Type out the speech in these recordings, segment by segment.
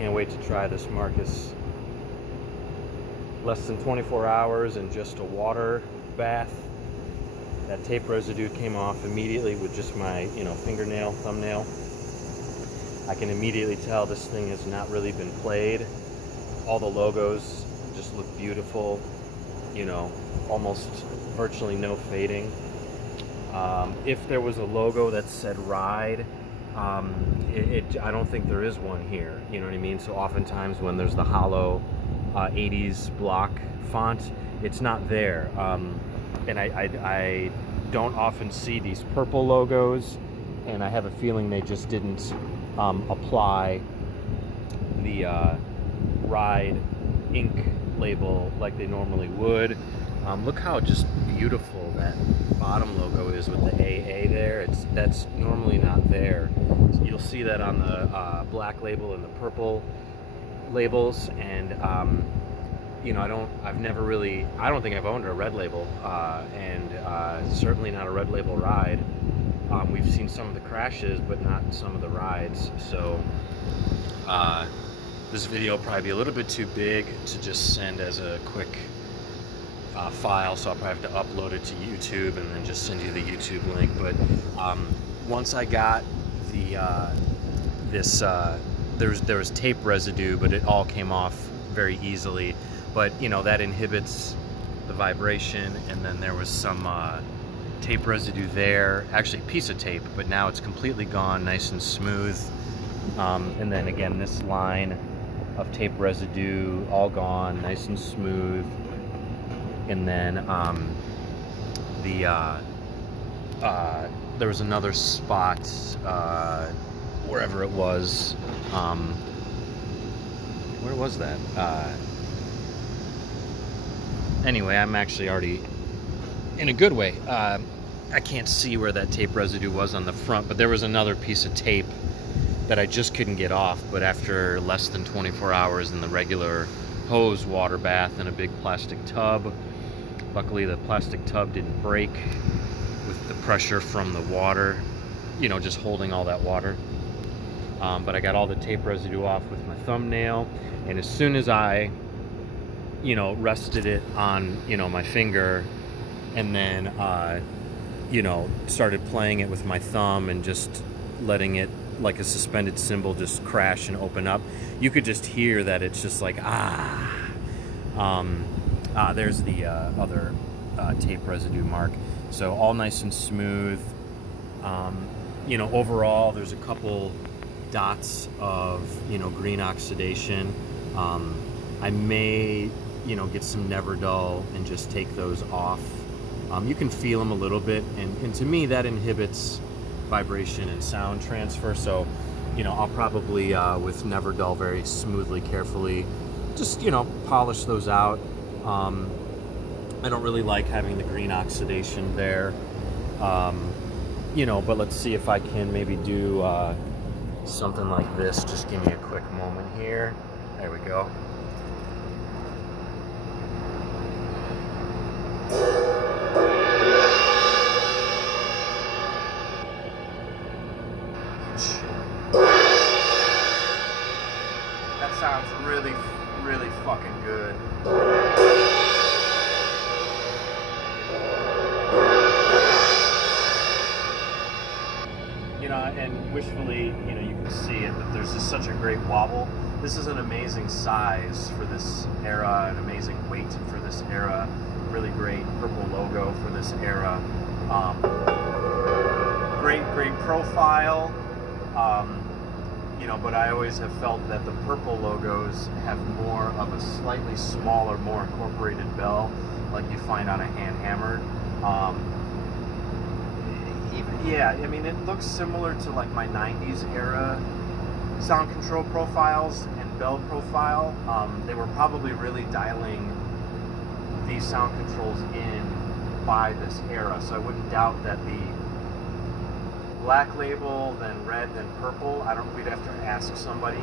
can't wait to try this, Marcus. Less than 24 hours and just a water bath. That tape residue came off immediately with just my, fingernail, thumbnail. I can immediately tell this thing has not really been played. All the logos just look beautiful, almost virtually no fading. If there was a logo that said ride, I don't think there is one here, you know what I mean? So oftentimes when there's the hollow 80s block font, it's not there. And I don't often see these purple logos, and I have a feeling they just didn't apply the ride ink label like they normally would. Look how just beautiful that bottom logo is with the AA there. That's normally not there. So you'll see that on the black label and the purple labels, and I don't think I've owned a red label, and certainly not a red label ride. We've seen some of the crashes, but not some of the rides. So this video will probably be a little bit too big to just send as a quick file, so I'll probably have to upload it to YouTube and then just send you the YouTube link. But once I got the there was tape residue, but it all came off very easily. But that inhibits the vibration, and then there was some tape residue there, actually a piece of tape, but now it's completely gone, nice and smooth. And then again, this line of tape residue all gone, nice and smooth. And then there was another spot wherever it was. Where was that? Anyway, I'm actually already in a good way. I can't see where that tape residue was on the front, but there was another piece of tape that I just couldn't get off. But after less than 24 hours in the regular hose water bath in a big plastic tub, luckily the plastic tub didn't break with the pressure from the water, just holding all that water. But I got all the tape residue off with my thumbnail, and as soon as I rested it on my finger, and then started playing it with my thumb and just letting it, like a suspended cymbal, just crash and open up, you could just hear that it's just like there's the other tape residue mark. So all nice and smooth. Overall there's a couple dots of green oxidation. I may get some Never Dull and just take those off. You can feel them a little bit, and to me that inhibits vibration and sound transfer. So I'll probably with Never Dull very smoothly, carefully, just polish those out. I don't really like having the green oxidation there, but let's see if I can maybe do something like this. Just give me a quick moment here. There we go. That sounds really, really fucking good. And wishfully, you can see it, but there's just such a great wobble. This is an amazing size for this era, an amazing weight for this era, really great purple logo for this era. Great profile, but I always have felt that the purple logos have more of a slightly smaller, more incorporated bell, like you find on a hand hammered. Yeah, I mean, it looks similar to like my 90s era sound control profiles and bell profile. They were probably really dialing these sound controls in by this era, so I wouldn't doubt that the black label, then red, then purple, we'd have to ask somebody,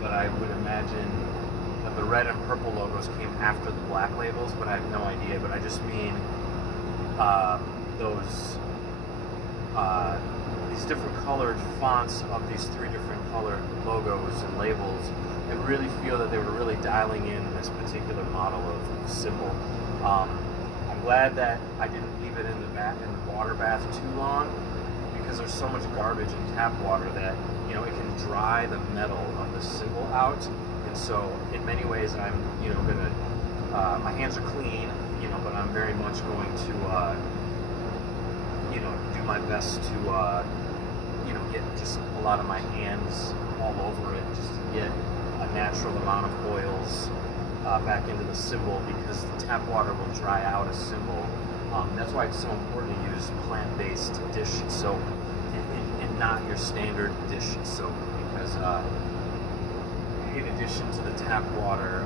but I would imagine that the red and purple logos came after the black labels, but I have no idea. But I just mean those these different colored fonts of these 3 different colored logos and labels, and really feel that they were really dialing in this particular model of cymbal. I'm glad that I didn't leave it in the water bath too long, because there's so much garbage in tap water that, you know, it can dry the metal of the cymbal out. And so in many ways I'm, you know, gonna my hands are clean, you know, but I'm very much going to you know, do my best to you know, get just a lot of my hands all over it, just to get a natural amount of oils back into the cymbal, because the tap water will dry out a cymbal. That's why it's so important to use plant-based dish soap and not your standard dish soap, because in addition to the tap water,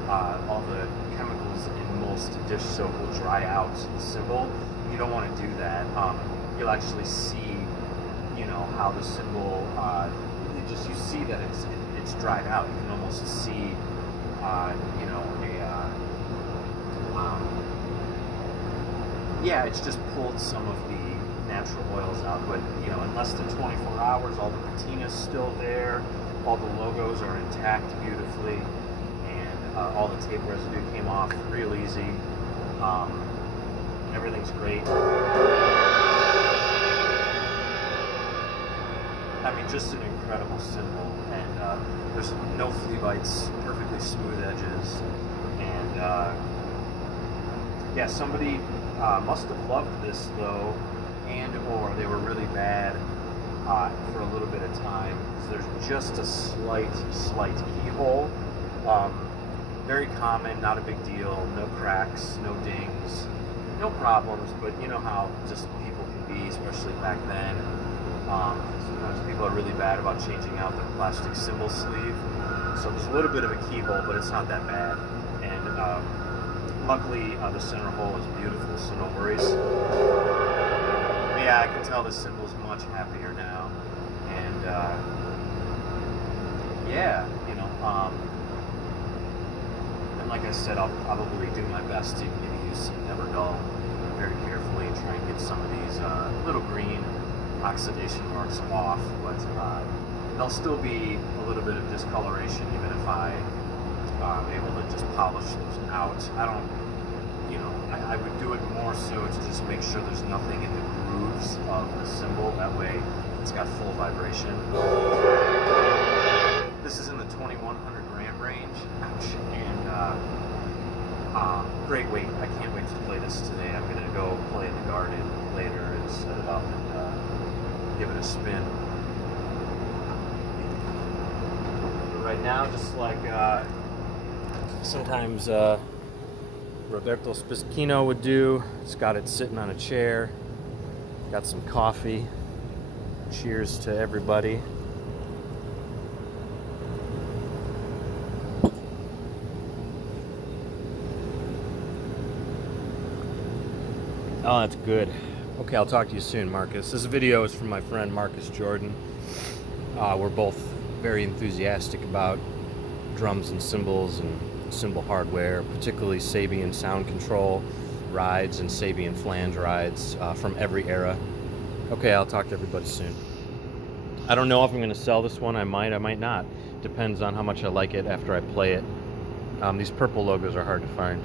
all the chemicals in most dish soap will dry out the cymbal. You don't want to do that. You'll actually see, you know, how the cymbal, you see that it's dried out. You can almost see, you know, yeah, it's just pulled some of the natural oils out. But, you know, in less than 24 hours, all the patina's still there, all the logos are intact beautifully, and all the tape residue came off real easy. Everything's great. I mean, just an incredible cymbal, and there's no flea bites, perfectly smooth edges, and yeah, somebody must have loved this though, and or they were really bad for a little bit of time. So there's just a slight keyhole. Very common, not a big deal. No cracks, no dings, no problems. But you know how just people can be, especially back then. Sometimes people are really bad about changing out their plastic cymbal sleeve. So there's a little bit of a keyhole, but it's not that bad. And luckily, the center hole is beautiful, so no worries. But yeah, I can tell the cymbal's much happier now. And yeah, you know, and like I said, I'll probably do my best to maybe use some Never Dull very carefully and try and get some of these little green oxidation marks off, but there'll still be a little bit of discoloration even if I'm able to just polish those out. I don't, you know, I would do it more so to just make sure there's nothing in the grooves of the cymbal. That way it's got full vibration. This is in the 2100 gram range. Ouch. And great weight. I can't wait to play this today. I'm going to go play in the garden later and set it up and give it a spin. But right now, just like sometimes Roberto Spischino would do, it's got it sitting on a chair, got some coffee. Cheers to everybody. Oh, that's good. Okay, I'll talk to you soon, Marcus. This video is from my friend Marcus Jordan. We're both very enthusiastic about drums and cymbals and cymbal hardware, particularly Sabian sound control rides and Sabian flange rides from every era. Okay, I'll talk to everybody soon. I don't know if I'm going to sell this one. I might not. Depends on how much I like it after I play it. These purple logos are hard to find.